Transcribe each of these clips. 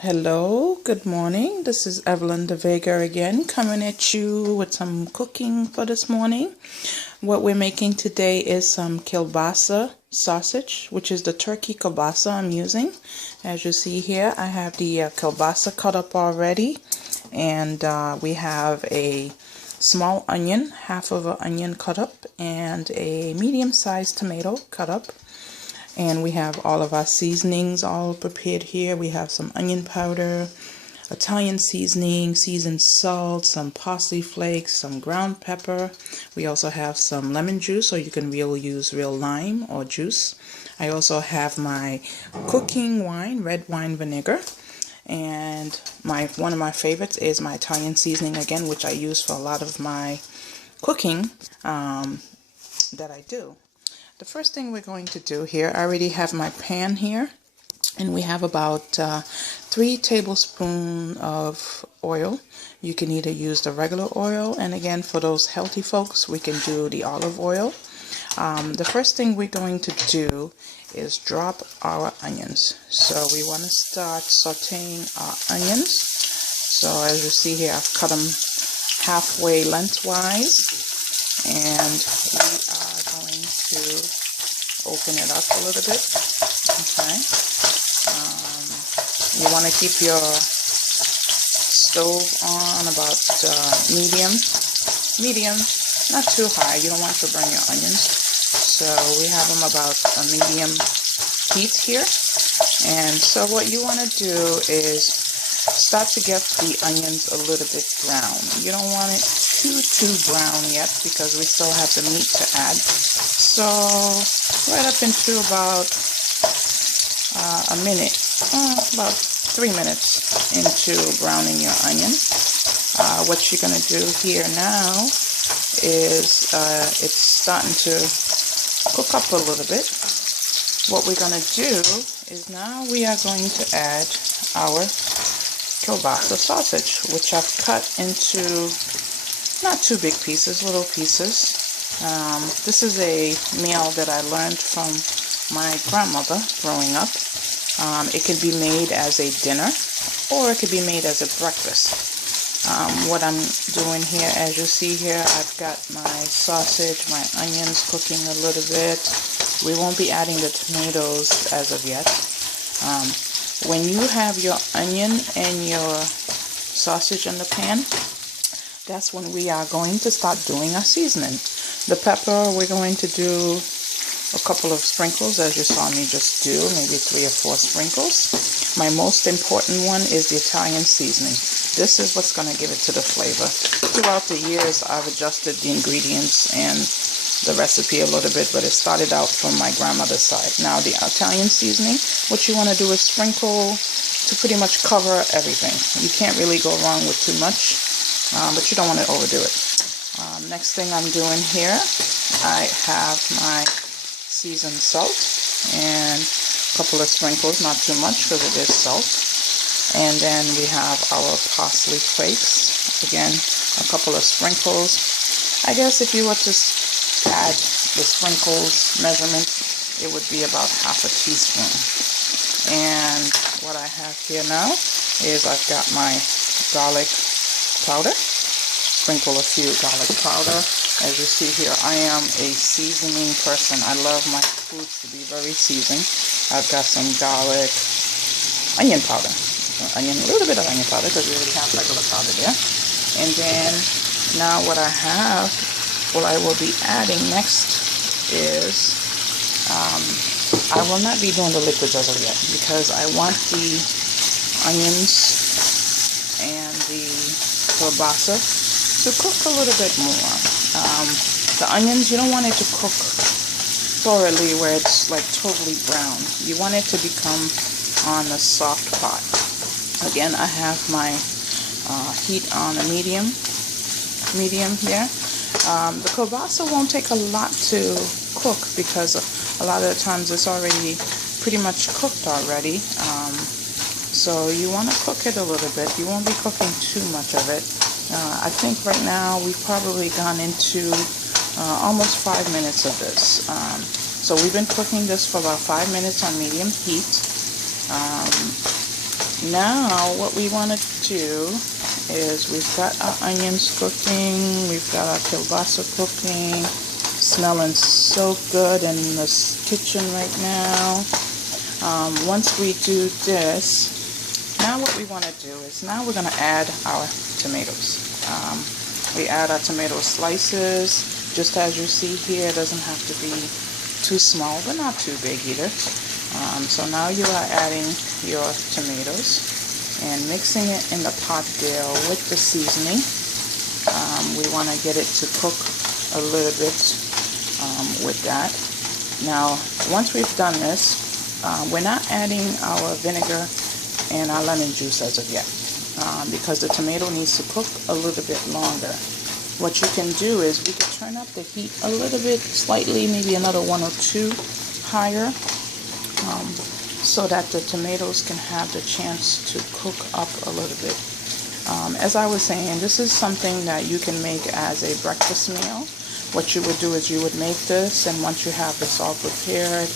Hello, good morning. This is E.Daveiga again, coming at you with some cooking for this morning. What we're making today is some kielbasa sausage, which is the turkey kielbasa I'm using. As you see here, I have the kielbasa cut up already, and we have a small onion, half of an onion cut up, and a medium-sized tomato cut up. And we have all of our seasonings all prepared here. We have some onion powder, Italian seasoning, seasoned salt, some parsley flakes, some ground pepper. We also have some lemon juice, or you can use real lime or juice. I also have my cooking wine, red wine vinegar. And one of my favorites is my Italian seasoning again, which I use for a lot of my cooking that I do. The first thing we're going to do here, I already have my pan here, and we have about 3 tablespoons of oil. You can either use the regular oil, and again, for those healthy folks, we can do the olive oil. The first thing we're going to do is drop our onions. So we want to start sauteing our onions. So as you see here, I've cut them halfway lengthwise. And we are going to open it up a little bit. Okay. You want to keep your stove on about medium, not too high. You don't want to burn your onions. So we have them about a medium heat here. And so what you want to do is start to get the onions a little bit brown. You don't want it too brown yet because we still have the meat to add. So right up into about a minute, about 3 minutes into browning your onion. What you're going to do here now is it's starting to cook up a little bit. What we're going to do is now we are going to add our kielbasa sausage, which I've cut into not too big pieces, little pieces. This is a meal that I learned from my grandmother growing up. It can be made as a dinner, or it could be made as a breakfast. What I'm doing here, as you see here, I've got my sausage, my onions cooking a little bit. We won't be adding the tomatoes as of yet. When you have your onion and your sausage in the pan, that's when we are going to start doing our seasoning. The pepper, we're going to do a couple of sprinkles, as you saw me just do, maybe 3 or 4 sprinkles. My most important one is the Italian seasoning. This is what's going to give it to the flavor. Throughout the years, I've adjusted the ingredients and the recipe a little bit, but it started out from my grandmother's side. Now the Italian seasoning, what you want to do is sprinkle to pretty much cover everything. You can't really go wrong with too much, but you don't want to overdo it. Next thing I'm doing here, I have my seasoned salt and a couple of sprinkles, not too much because it is salt. And then we have our parsley flakes, again a couple of sprinkles. I guess if you were to add the sprinkles measurement, it would be about half a teaspoon. And what I have here now is I've got my garlic powder. Sprinkle a few garlic powder. As you see here, I am a seasoning person. I love my foods to be very seasoned. I've got some garlic, onion powder. A little bit of onion powder because we already have regular powder there. And then now what I have, what I will be adding next is, I will not be doing the liquids as of yet because I want the onions and the kielbasa to cook a little bit more. The onions, you don't want it to cook thoroughly where it's like totally brown. You want it to become on a soft pot. Again, I have my heat on a medium here. The kielbasa won't take a lot to cook because a lot of the times it's already pretty much cooked already. So you want to cook it a little bit. You won't be cooking too much of it. I think right now we've probably gone into almost 5 minutes of this. So we've been cooking this for about 5 minutes on medium heat. Now what we want to do is we've got our onions cooking, we've got our kielbasa cooking, smelling so good in this kitchen right now. Once we do this, now what we want to do is now we're going to add our tomatoes. We add our tomato slices, just as you see here. It doesn't have to be too small, but not too big either. So now you are adding your tomatoes and mixing it in the pot there with the seasoning. We want to get it to cook a little bit with that. Now, once we've done this, we're not adding our vinegar and our lemon juice as of yet, because the tomato needs to cook a little bit longer. What you can do is we can turn up the heat a little bit, slightly, maybe another 1 or 2 higher, so that the tomatoes can have the chance to cook up a little bit. As I was saying, this is something that you can make as a breakfast meal. What you would do is you would make this, and once you have this all prepared,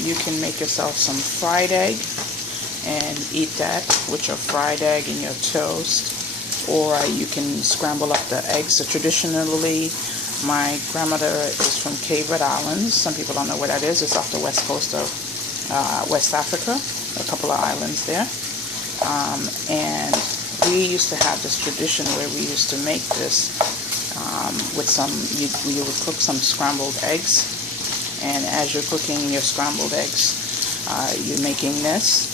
you can make yourself some fried egg and eat that with your fried egg and your toast. Or you can scramble up the eggs. So traditionally, my grandmother is from Cape Verde Islands. Some people don't know where that is. It's off the west coast of West Africa, a couple of islands there. And we used to have this tradition where we used to make this with some, you would cook some scrambled eggs. And as you're cooking your scrambled eggs, you're making this.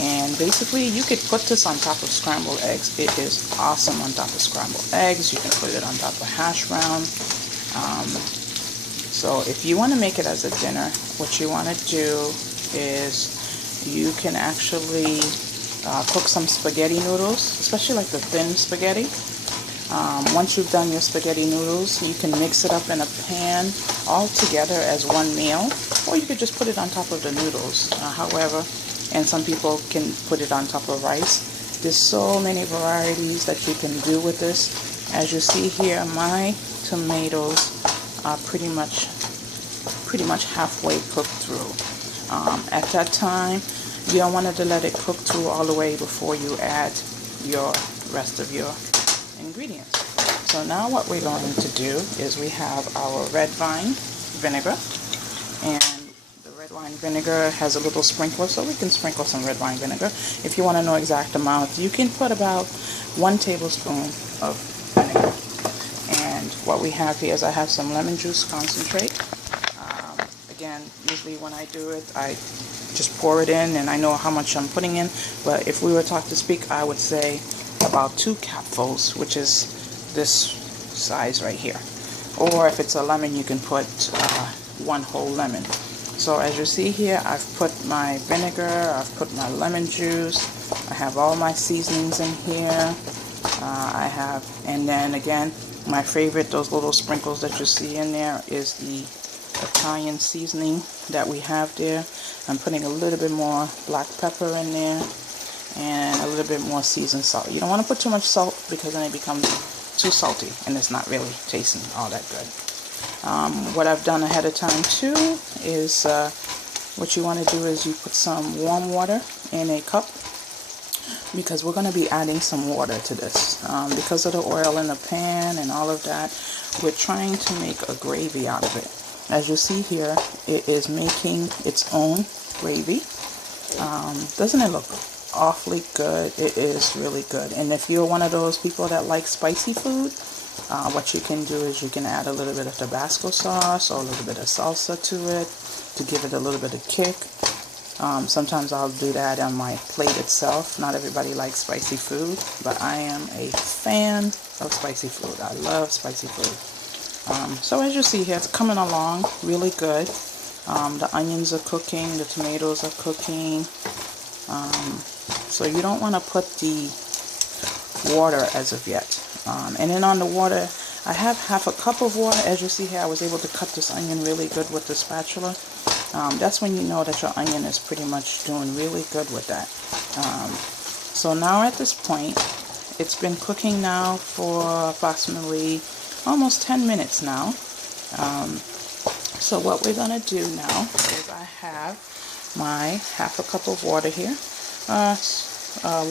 And basically, you could put this on top of scrambled eggs. It is awesome on top of scrambled eggs. You can put it on top of hash brown. So if you want to make it as a dinner, what you want to do is you can actually cook some spaghetti noodles, especially like the thin spaghetti. Once you've done your spaghetti noodles, you can mix it up in a pan all together as one meal, or you could just put it on top of the noodles. However, and some people can put it on top of rice. There's so many varieties that you can do with this. As you see here, my tomatoes are pretty much halfway cooked through. At that time, you don't want to let it cook through all the way before you add your rest of your ingredients. So now what we're going to do is we have our red wine vinegar, and the red wine vinegar has a little sprinkler, so we can sprinkle some red wine vinegar. If you want to know exact amount, you can put about 1 tablespoon of vinegar. And what we have here is I have some lemon juice concentrate. Again, usually when I do it, I just pour it in, and I know how much I'm putting in. But if we were taught to speak, I would say about 2 capfuls, which is this size right here. Or if it's a lemon, you can put 1 whole lemon. So as you see here, I've put my vinegar, I've put my lemon juice, I have all my seasonings in here. And then again, my favorite, those little sprinkles that you see in there, is the Italian seasoning that we have there. I'm putting a little bit more black pepper in there and a little bit more seasoned salt. You don't want to put too much salt because then it becomes too salty and it's not really tasting all that good. What I've done ahead of time too is what you want to do is you put some warm water in a cup, because we're going to be adding some water to this. Because of the oil in the pan and all of that, we're trying to make a gravy out of it. As you see here, it is making its own gravy. Doesn't it look awfully good? It is really good. And if you're one of those people that like spicy food, what you can do is you can add a little bit of Tabasco sauce or a little bit of salsa to it to give it a little bit of kick. Sometimes I'll do that on my plate itself. Not everybody likes spicy food, but I am a fan of spicy food. I love spicy food. So as you see here, it's coming along really good. The onions are cooking, the tomatoes are cooking. So you don't want to put the water as of yet. And then on the water, I have half a cup of water. As you see here, I was able to cut this onion really good with the spatula. That's when you know that your onion is pretty much doing really good with that. So now at this point, it's been cooking now for approximately almost 10 minutes now. So what we're going to do now is I have my half a cup of water here. a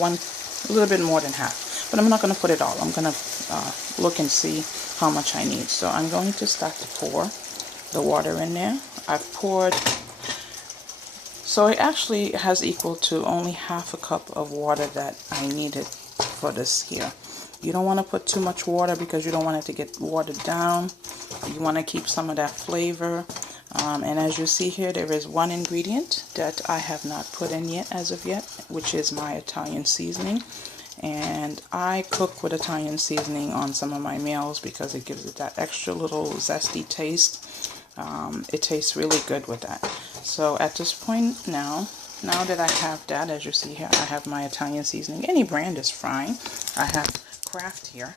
little bit more than half. But I'm not going to put it all. I'm going to look and see how much I need. So I'm going to start to pour the water in there. I've poured, so it actually has equal to only half a cup of water that I needed for this here. You don't want to put too much water because you don't want it to get watered down. You want to keep some of that flavor. And as you see here, there is one ingredient that I have not put in yet as of yet, which is my Italian seasoning. And I cook with Italian seasoning on some of my meals because it gives it that extra little zesty taste. It tastes really good with that. So at this point now that I have that, as you see here, I have my Italian seasoning. Any brand is fine. I have Kraft here,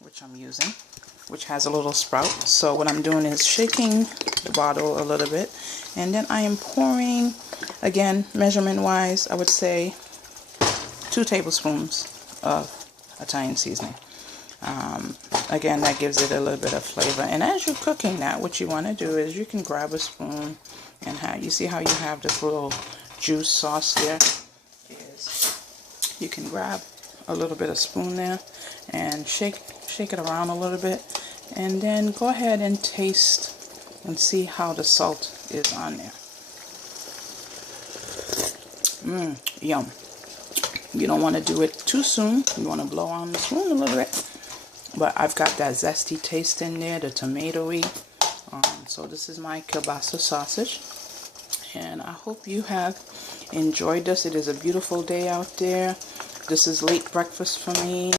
which I'm using, which has a little sprout. So what I'm doing is shaking the bottle a little bit, and then I am pouring, again, measurement wise, I would say 2 tablespoons of Italian seasoning. Again, that gives it a little bit of flavor. And as you're cooking that, what you want to do is you can grab a spoon and you see how you have this little juice sauce there? You can grab a little bit of spoon there and shake it around a little bit, and then go ahead and taste and see how the salt is on there. Yum. You don't want to do it too soon. You want to blow on the spoon a little bit. But I've got that zesty taste in there, the tomatoey. So this is my kielbasa sausage. And I hope you have enjoyed this. It is a beautiful day out there. This is late breakfast for me.